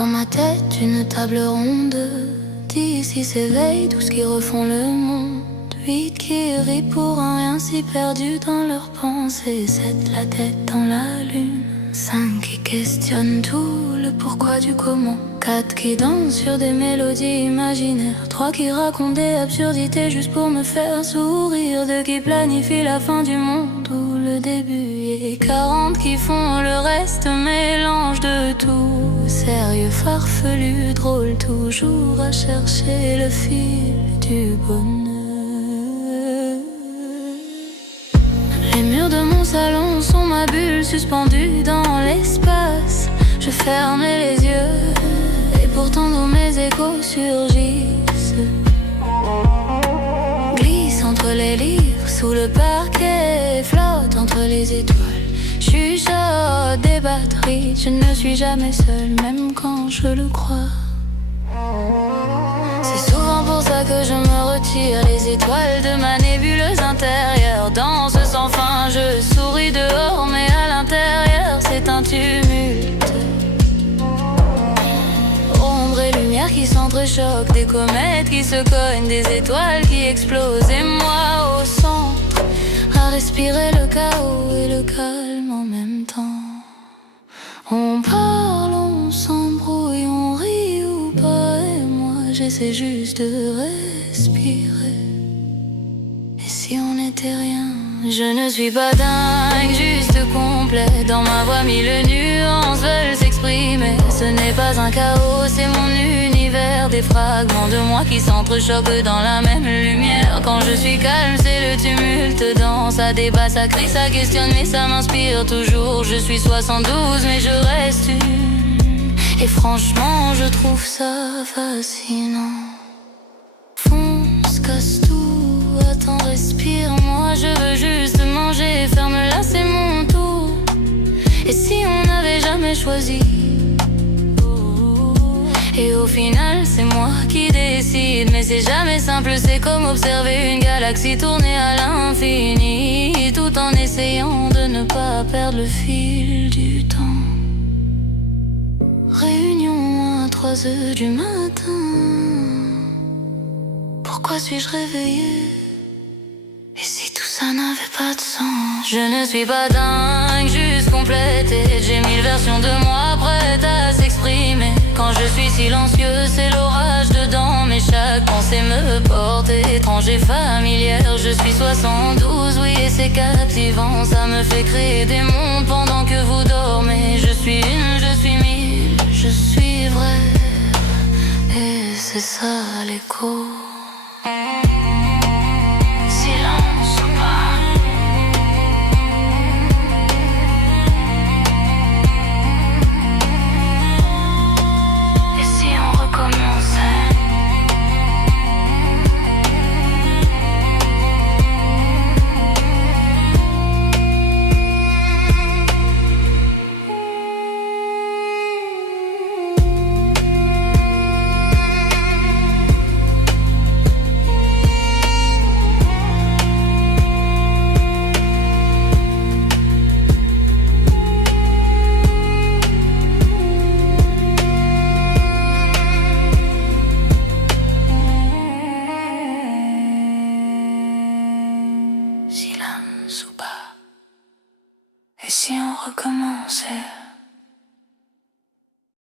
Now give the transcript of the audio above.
Dans ma tête, une table ronde. D'ici s'éveille tous qui refont le monde. 8 qui rient pour un rien si perdu dans leurs pensées. 7 la tête dans la lune. 5 qui questionnent tout, le pourquoi du comment. 4 qui dansent sur des mélodies imaginaires. 3 qui racontent des absurdités juste pour me faire sourire. 2 qui planifient la fin du monde ou le début. Et 40 qui font le reste, mélange de tout. Sérieux, farfelu, drôle, toujours à chercher le fil du bonheur. Les murs de mon salon sont ma bulle suspendue dans l'espace. Je ferme les yeux et pourtant tous mes échos surgissent. Glisse entre les livres, sous le parquet, flotte entre les étoiles. Chuchote des batteries, je ne suis jamais seule, même quand je le crois. C'est souvent pour ça que je me retire. Les étoiles de ma nébuleuse intérieure dansent sans fin. Je souris dehors, mais à l'intérieur c'est un tumulte. Ombre et lumière qui s'entrechoquent, des comètes qui se cognent, des étoiles qui explosent. Et moi au centre, à respirer le chaos et le calme en même temps. On parle, on s'embrouille, on rit ou pas. Et moi j'essaie juste de respirer. Et si on n'était rien? Je ne suis pas dingue, juste complet. Dans ma voix mille nuances veulent s'exprimer. Ce n'est pas un chaos, c'est mon univers. Des fragments de moi qui s'entrechoquent dans la même lumière. Quand je suis calme, c'est le tumulte. Dans ça débat, ça crie, ça questionne, mais ça m'inspire toujours. Je suis 72, mais je reste une. Et franchement, je trouve ça fascinant. Fonce, casse tout, attends, respire. Moi, je veux juste manger, ferme-la, c'est mon tour. Et si on n'avait jamais choisi? Et au final, c'est moi qui décide. Mais c'est jamais simple, c'est comme observer une galaxie tourner à l'infini, tout en essayant de ne pas perdre le fil du temps. Réunion à 3 heures du matin. Pourquoi suis-je réveillée? Et si tout ça n'avait pas de sens? Je ne suis pas dingue, juste complétée. J'ai 1000 versions de moi prêtes à s'exprimer. Quand je suis silencieux, c'est l'orage dedans. Mais chaque pensée me porte étrange et familière. Je suis 72, oui, et c'est captivant. Ça me fait créer des mondes pendant que vous dormez. Je suis une, je suis 1000, je suis vrai. Et c'est ça l'écho. Silence ou pas? Et si on recommençait?